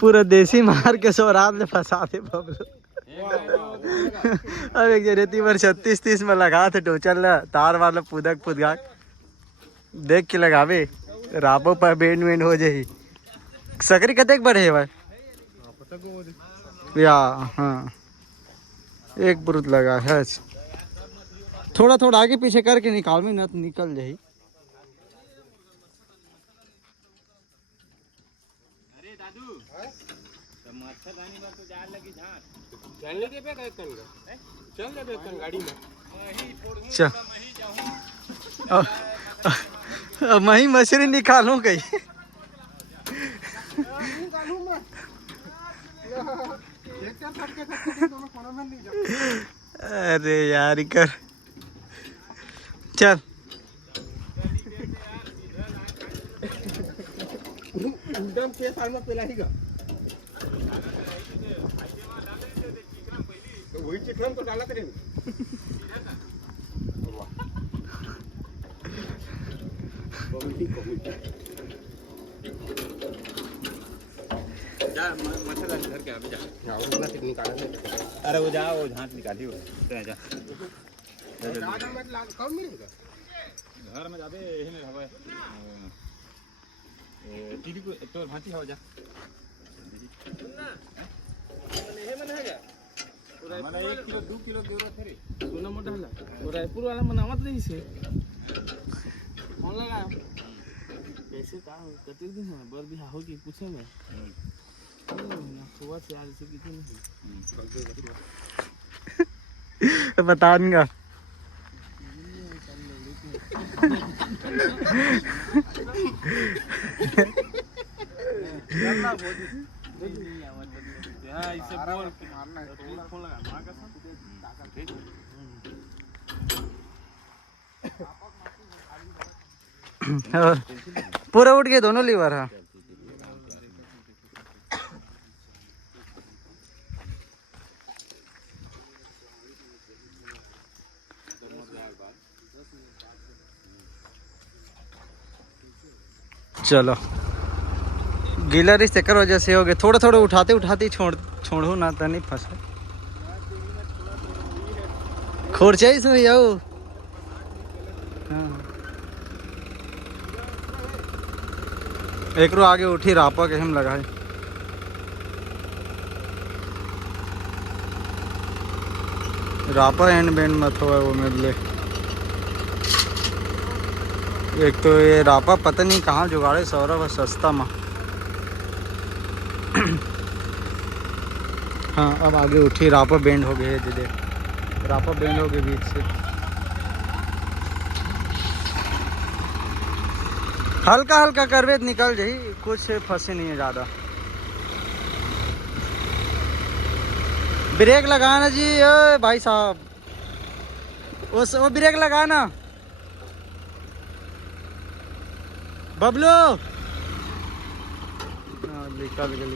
पूरा देसी मार के सौराब ने फंसा दे बबलू। अब एक रेती पर 36-30 में लगा थे टोचल तार वाला पुदक पुदगा देख के लगावे रापो पर बेंड वेंड हो जाही। सकरी कतेक बढ़े है भाई या हाँ एक बुरुद लगा है। थोड़ा थोड़ा आगे पीछे करके निकाल में ना तो निकल जाही। अरे दादू तो मच्छरदानी में तो जाल लगी झांक चल लगे पे काय कर चल ले बेकन गाड़ी में चल मैं मछली निकालूं कहीं। अरे यार कर चल एकदम 6 साल में पहला ही का तो वही चिकन तो डाला करें जा मच्छरदानी घर के अभी जा उतना से निकाला नहीं। अरे वो जा वो झांट निकाली हो जा जा मत लाग कौन मिलेगा घर में जाबे यही में हवे टीडी को तो भांति हो जा ये मन है क्या माने 1 किलो 2 किलो जरूरत है रे सोना मोटा है और रायपुर वाला मनावत नहीं से कौन लगा कैसे का कते दिन है बर भी हो कि पूछे में सुबह से आज से कितने नहीं बता दूंगा। पूरा उठ गए दोनों लीवर। हाँ चलो गीला रिस चक्कर वजह से हो गए थोड़ा थोड़ा उठाते उठाते छोड़ो ना तो नहीं फंसा खोरचा इसमें जाओ। हाँ एक रो आगे उठी रापा के हम लगाए रापा एंड बैंड मत हो वो मेरे लिए। एक तो ये रापा पता नहीं कहाँ जुगाड़े सौरभ सस्ता में। हाँ अब आगे उठी रापा बैंड हो गए दीदी रापा बैंड हो गए बीच से हल्का हल्का करवे निकल जाही कुछ फंसे नहीं है ज़्यादा। ब्रेक लगाना जी ओ भाई साहब वो ब्रेक लगाना बबलू। निकल गए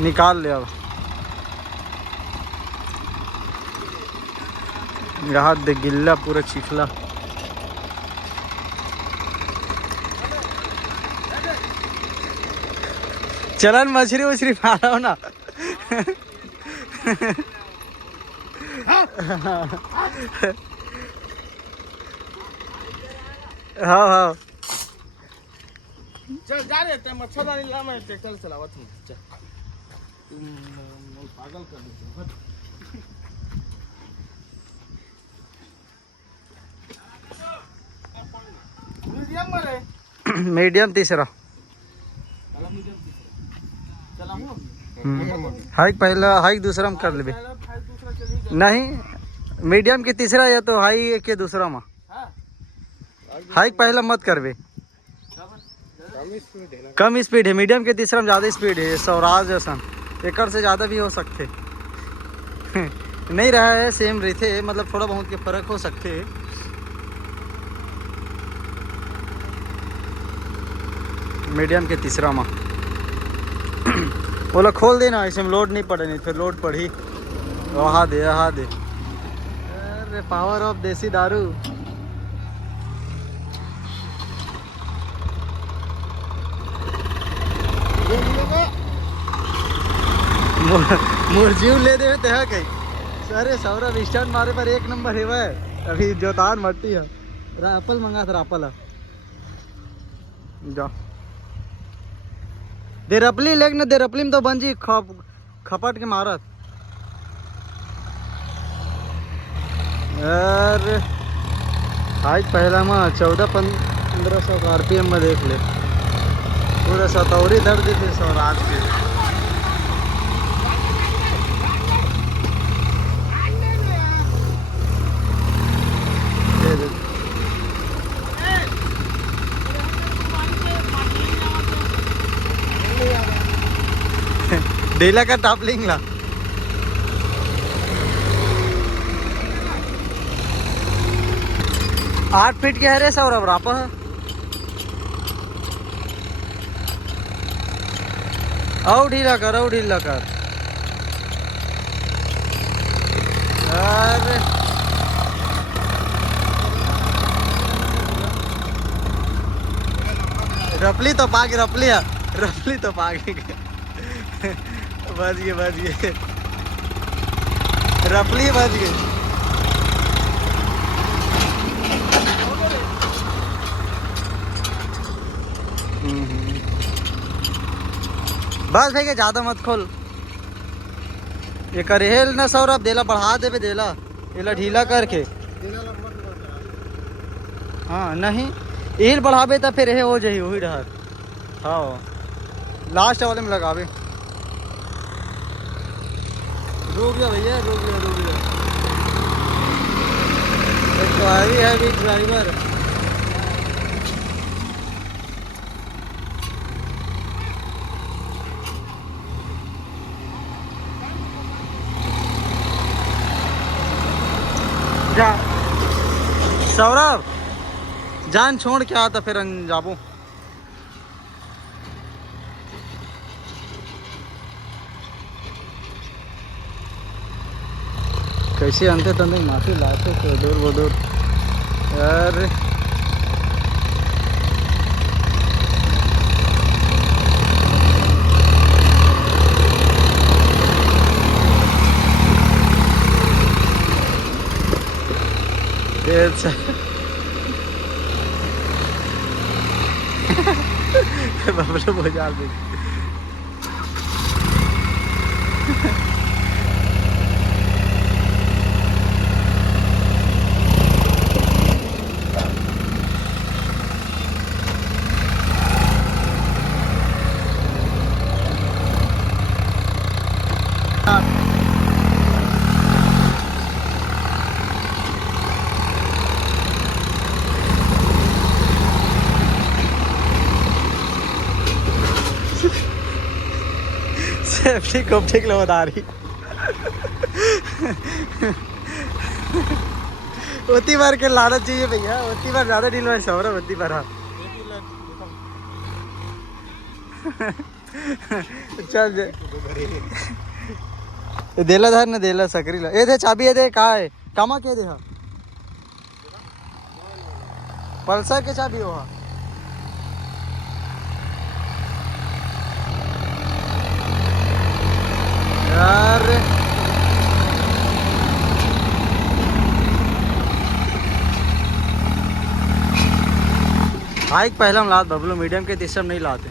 निकाल ले अब हाथ दे गिल्ला पूरा चिखला। चलन मछली उछली मारा हो ना। हाँ हाँ चल जा रहे थे मच्छरदानी ला मैं ट्रैक्टर चलावत हूँ चल तुम पागल कर देते मीडियम में मीडियम तीसरा हाइक पहला हाइक दूसरा में कर ले नहीं मीडियम की तीसरा या तो हाई के दूसरा में हाइक पहला मत करवे कम स्पीड है मीडियम के तीसरा में ज़्यादा स्पीड है स्वराज जैसा एकड़ से ज़्यादा भी हो सकते नहीं रहा है सेम रहते मतलब थोड़ा बहुत के फर्क हो सकते मीडियम के तीसरा में बोला खोल देना इसमें लोड नहीं पड़े नहीं फिर लोड पड़ी वहाँ दे अरे पावर ऑफ देसी दारू मुरजीव ले दे ते है कहीं सर सौरभ स्टैंड मारे पर एक नंबर है वह अभी जोतान मट्टी है रापल मंगा था रापल जा दे रपली लेग न दे रपली में तो बंजी खपट के मारत यार आज पहला में 1400-1500 RPM में देख ले पूरा सतौरी दर्द थी स्वराज के डेला का टापलिंग ला 8 फीट के है रे सौरभ रापा औ ढीला कर अरे रपली तो पागे रपली तो पागे बच गए रपली बच गई बस भैया ज्यादा मत खोल ये करेल ना सौरभ देला बढ़ा दे देला येला ढीला करके हाँ नहीं ईल बढ़ावे तो फिर हो जाही वही डहर हाँ लास्ट वाले में लगावे रुक जा भैया रुक जा सवारी है भी ड्राइवर जा सौरभ जान छोड़ के आता फिर जाबो कैसे अंते तंदे माफी लाते तो दूर यार बबलू बोझा दे सेफ्टी को ठीक लो बता रही उतनी बार के लाना चाहिए भैया उतनी बार ज्यादा डील में सौरभ उतनी बार चल देला धर न देला सकरी ला ए दे चाबी दे का है कामा के दे पल्सर के चाबी हो यार बाइक पहले हम लाते बबलू मीडियम के तीसरा नहीं लाते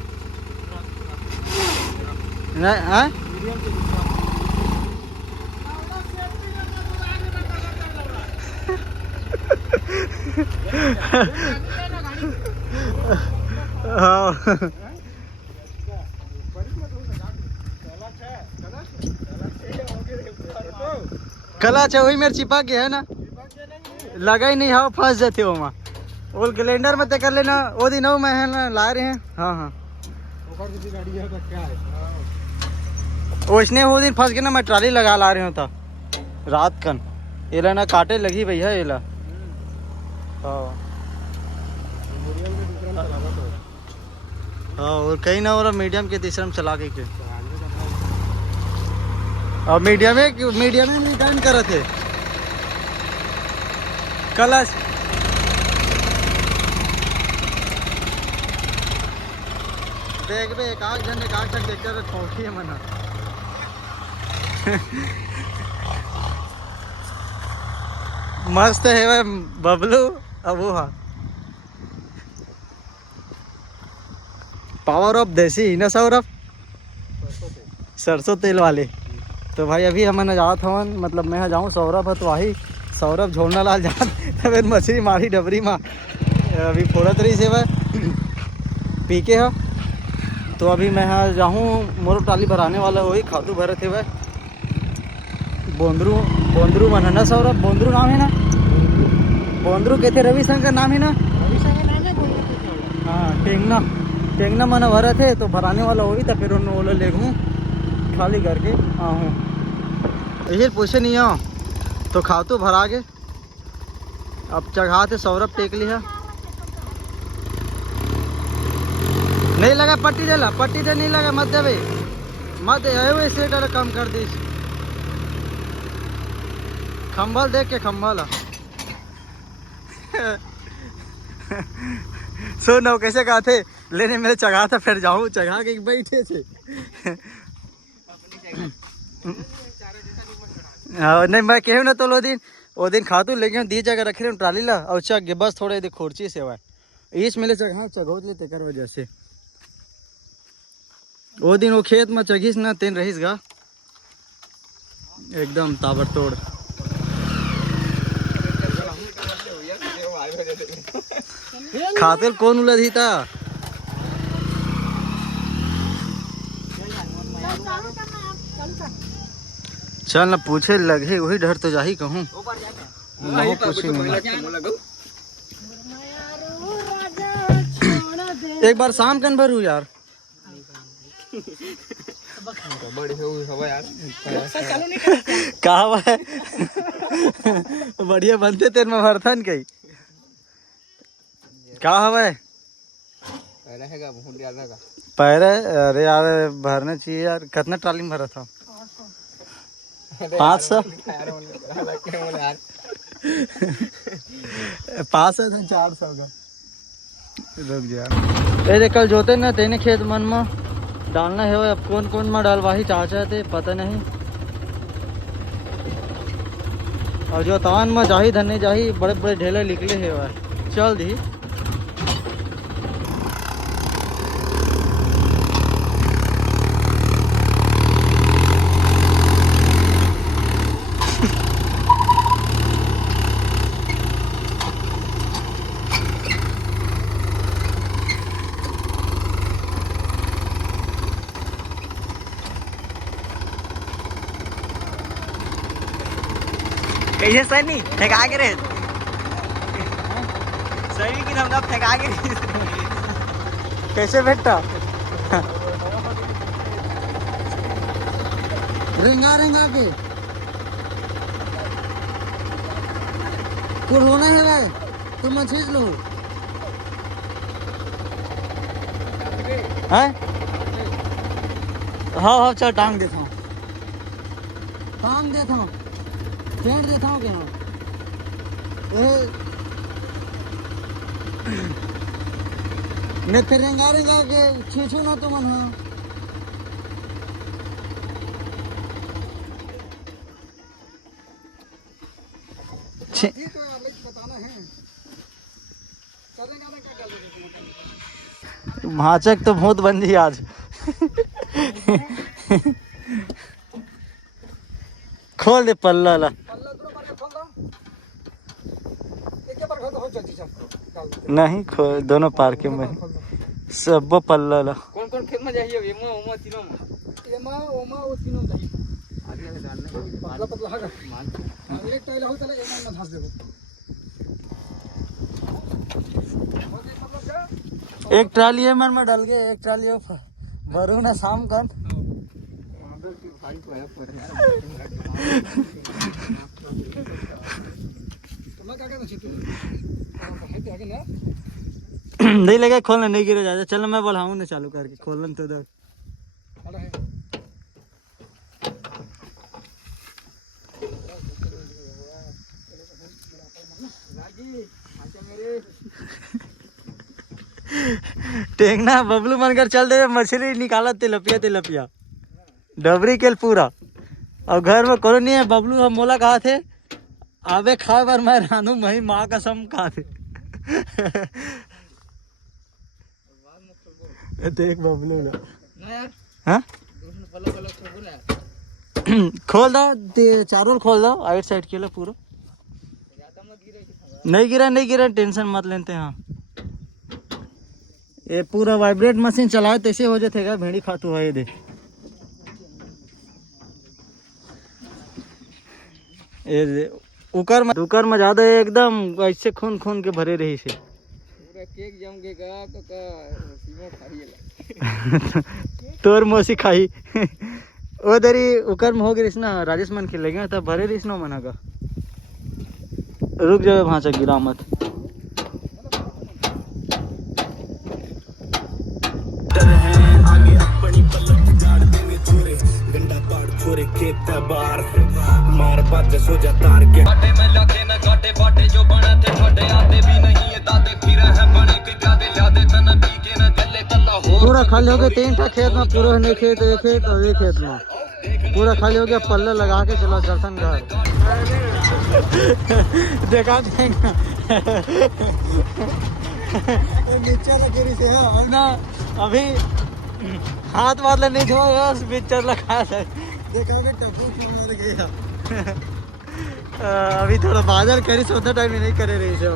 नहीं हाँ हाँ कला चे वही मेरे चिपा के है ना लगा ही नहीं हाँ फंस जाते हो वहाँ वो कैलेंडर में तो कर लेना वो दिन मैं है ना ला रहे हैं हाँ उसने वो दिन फंस गया ना मैं ट्राली लगा ला रही हूँ था रात कन ये ना काटे लगी भैया ये ला हाँ और कहीं ना और मीडियम के तीसरा में चला के और मीडियम में रिटर्न करे थे कलश देख बे एक आग जन एक आग तक देखकर ठोकी है मना मस्त है वह बबलू। अब वो हाँ पावर ऑफ देसी ना सौरभ, सरसों तेल वाले। तो भाई अभी हमने जात हवन, मतलब मैं जाऊँ, सौरभ है तो वही सौरभ झोलना लाल जात फिर मछली मारी डबरी में अभी फोड़त रही से वह पी के है। तो अभी मैं यहाँ जाऊँ, मोर टाली भराने वाला हो ही खातू भरे थे वह बोंदरू। बोंदरू मन है ना सौरभ, बोंदरू नाम है ना, बोंदरू कहते रविशंकर नाम है ना। हाँ टेंगना, टेंगना मन भरे थे तो भराने वाला हो ही था, फिर उन्होंने बोला ले घूँ खाली करके आहूँ। यही पूछे नहीं आओ तो खातू भरा के अब चढ़ा थे सौरभ टेक लिया। नहीं लगा पट्टी दे ला, पट्टी दे नहीं लगा मत देवे मत दे ऐसे कर कम कर दी। खंभल देख के खंभल सुनो कैसे कहा थे लेने मेरे चढ़ा था, फिर जाऊँ चढ़ा के बैठे थे हाँ नहीं मैं कहूँ ना तो वो दिन खातू लेके दी जगह रखे रहे ट्राली ला और चक गे बस थोड़े खोर्ची से हुआ इस मिले चढ़ा चघोच लेते कर वजह से वो दिन वो खेत में चघीस ना तेन रहीस गा एकदम ताबड़तोड़। खातिर कौन उलझी था चल ना पूछे लगे वही डर तो जाही कहूँ नहीं पूछी एक बार शाम कन भरू यार कहा है बढ़िया बनते तेरे में भरथन कही कहा हवा पैर अरे यार भरना चाहिए यार। कितना ट्राली में भरा था 500 500 था 400 का रुक जा। अरे कल जोते ना तेने खेत मन में डालना है अब कौन कौन में डालवाही चाचा थे पता नहीं और जो तान में जाही धने जाही बड़े बड़े ढेले निकले है वह चल दी। कैसे सनी फेंका के रहे सही कि हम फेंका के कैसे बेटा रेंगा रेंगा के कुल होना है भाई तुम मछली लो है। हाँ हाँ चल टांग देता हूँ फेंट देता हूँ क्या मैं फिर रेंगा रेंगा के खींचू ना तो मन हाँ भाचक तो बहुत बन जी आज खोल दे पल्ला ला नहीं खो दोनों पार के में सब पल्ला ला कौन कौन खेत में जाइए एमा ओमा तीनों में एमा ओमा वो तीनों में जाइए आगे आगे डालने पतला पतला है एक टाइल हो चले एमा में घास देबो एक ट्राली है मन में डाल के एक ट्राली भरू ना शाम का नहीं लगा खोलना नहीं गिरे जाता चलो मैं बढ़ाऊँ ना चालू करके खोलन तो दर टेंगना बबलू बनकर चल दे मछली निकाला तिलपिया तिलपिया डबरी के पूरा और घर में कोनो नहीं है। बबलू हम मोला कहा थे आबे खाए बार मैं रानू मही माँ कसम कहा थे। देख बबलू ना हाँ खोल दो चारों खोल दो आइट साइड के लिए पूरा। नहीं गिरा टेंशन मत लेते। हाँ ये पूरा वाइब्रेट मशीन चलाए तैसे हो जाते क्या भेड़ी खातू है। ये दे ये उकर में ज्यादा एकदम ऐसे खून खून के भरे रही से पूरा केक जम के का सीमा खाइए तोर मौसी खाई उधर ही उकर में हो गई ना राजेश मन के लगे तब भरे रही ना मना का। रुक जाओ भाषा गिरा मत। मार बात सो जा तार के बाटे में लगे ना गाटे बाटे जो बने थे छोटे आते भी नहीं है दादे फिर है बने के जादे जादे तन पी के ना गले तल्ला हो पूरा खाली हो गया। 3 खेत में पूरा नहीं खेत एक खेत और एक खेत में पूरा खाली हो गया। पल्ले लगा के चलो दर्शन घर देखा देंगे नीचे लगे से है ना। अभी हाथ वाले नहीं धोया पिक्चर लगा है देखा गया। अभी थोड़ा बादल करी सोचा टाइम नहीं करे रही से